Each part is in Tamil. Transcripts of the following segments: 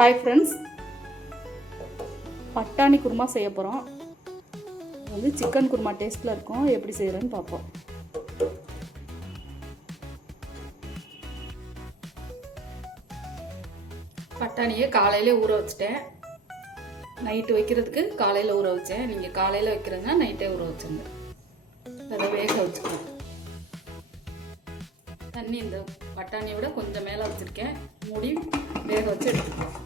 ஹாய் ஃப்ரெண்ட்ஸ் பட்டாணி குருமா செய்ய போகிறோம் வந்து சிக்கன் குருமா டேஸ்ட்டில் இருக்கும். எப்படி செய்கிறேன்னு பார்ப்போம். பட்டாணியை காலையிலே ஊற வச்சுட்டேன். நைட்டு வைக்கிறதுக்கு காலையில் ஊற வச்சேன். நீங்கள் காலையில் வைக்கிறதுனா நைட்டே ஊற வச்சுங்க அதை வேக வச்சுக்கணும் தண்ணி இந்த பட்டாணியை விட கொஞ்சம் மேலே வச்சுருக்கேன். மூடி வேக வச்சு எடுத்துக்கலாம்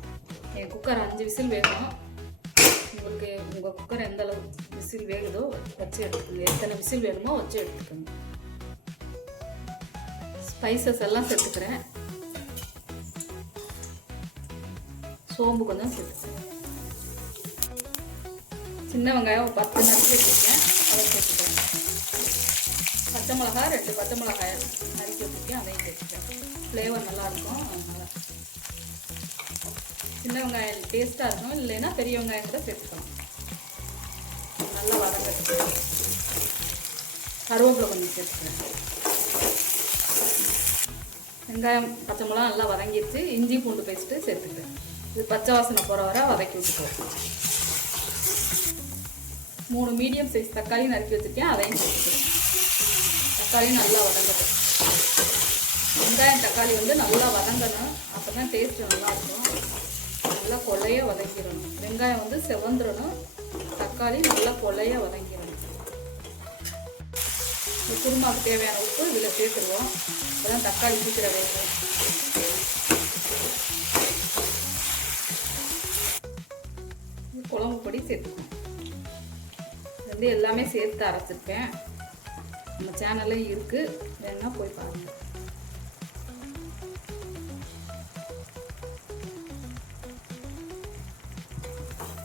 என் குக்கர் அஞ்சு விசில் வேகணும். உங்களுக்கு உங்கள் குக்கர் எந்த அளவு விசில் வேகுதோ வச்சு எடுத்துக்கோங்க. எத்தனை விசில் வேணுமோ வச்சு எடுத்துக்கோங்க. ஸ்பைசஸ் எல்லாம் சேர்த்துக்கிறேன். சோம்பு கொஞ்சம் சேர்த்துக்கிறேன். சின்ன வெங்காயம் ஒரு பத்து நறுக்கி வச்சுருக்கேன். அதை சேர்த்துக்கிறேன். பச்சை மிளகாய் ரெண்டு பச்சை மிளகாய் நறுக்கி வச்சுருக்கேன். அதையும் சேர்த்துக்கிறேன். ஃப்ளேவர் நல்லாயிருக்கும் அதனால் சின்ன வெங்காயம் டேஸ்ட்டாக இருக்கும் இல்லைன்னா பெரிய வெங்காயம் கூட சேர்த்துக்கலாம் நல்லா வதங்கட்டு கருவேப்பிலை கொஞ்சம் சேர்த்துக்கிறேன். வெங்காயம் பச்சை மிளகா நல்லா வதங்கிடுச்சு. இஞ்சி பூண்டு பேஸ்ட்டு சேர்த்துக்கிறேன். இது பச்சை வாசனை போகிற வரை வதக்கி விட்டுக்குவோம் மூணு மீடியம் சைஸ் தக்காளி நறுக்கி வச்சுருக்கேன் அதையும் சேர்த்துக்கிறேன். தக்காளி நல்லா வதங்கட்டும். வெங்காயம் தக்காளி வந்து நல்லா வதங்கணும். அப்போ தான் டேஸ்ட் நல்லாயிருக்கும் நல்லா கொலைய வதக்கிடணும். வெங்காயம் வந்து செவந்துடணும். தக்காளி நல்லா கொலைய வதங்கிடணும் இந்த குருமாவுக்கு தேவையான உப்பு இதில் சேர்த்துருவோம். அப்போதான் தக்காளி சீக்கிரம் வேகும் குழம்பு பொடி சேர்த்துக்கணும். வந்து எல்லாமே சேர்த்து அரைச்சிருப்பேன் நம்ம சேனல்ல இருக்குது வேணால் போய் பாருங்கள்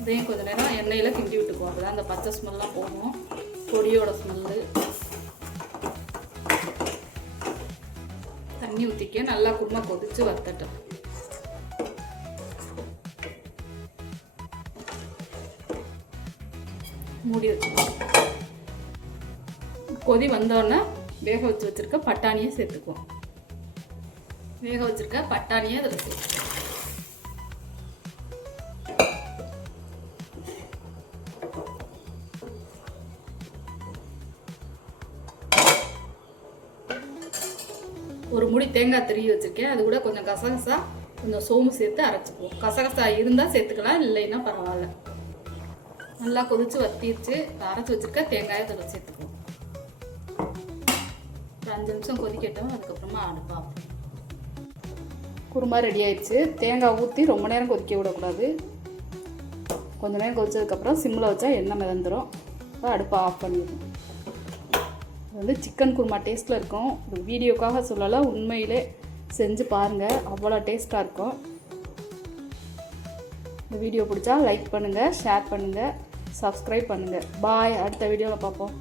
இதையும் கொஞ்ச நேரம் எண்ணெயில் கிண்டி விட்டுக்குவோம் அப்போ தான் அந்த பச்சை ஸ்மெல்லாம் போகும். பொடியோட ஸ்மெல்லு தண்ணி ஊற்றிக்க நல்லா குருமா கொதித்து வத்தட்டும். மூடி வச்சுக்குவோம் கொதி வந்தோடனே வேக வச்சு வச்சுருக்க பட்டாணியை சேர்த்துக்குவோம் வேக வச்சுருக்க பட்டாணியை அதில் சேர்த்துக்குவோம் ஒரு முடி தேங்காய் திருவி வச்சுருக்கேன். அது கூட கொஞ்சம் கசகசா கொஞ்சம் சோம்பு சேர்த்து அரைச்சிக்குவோம். கசகசா இருந்தால் சேர்த்துக்கலாம் இல்லைன்னா பரவாயில்ல. நல்லா கொதித்து வத்திடுச்சு அரைச்சி வச்சுருக்க தேங்காயை அதில் சேர்த்துக்குவோம். ஒரு அஞ்சு நிமிஷம் கொதிக்கட்டும் அதுக்கப்புறமா அடுப்பா குருமா ரெடி ஆயிடுச்சு. தேங்காய் ஊற்றி ரொம்ப நேரம் கொதிக்க விடக்கூடாது. கொஞ்ச நேரம் கொதிச்சதுக்கப்புறம் சிம்மில் வச்சா எண்ணெய் மிதந்துடும் இப்போ அடுப்பை ஆஃப் பண்ணிடுவோம் இது வந்து சிக்கன் குருமா டேஸ்ட்டில் இருக்கும். ஒரு வீடியோக்காக சொல்லலை உண்மையிலே செஞ்சு பாருங்கள் அவ்வளோ டேஸ்ட்டாக இருக்கும். இந்த வீடியோ பிடிச்சா லைக் பண்ணுங்கள் ஷேர் பண்ணுங்கள் சப்ஸ்கிரைப் பண்ணுங்கள் பாய் அடுத்த வீடியோவில் பார்ப்போம்.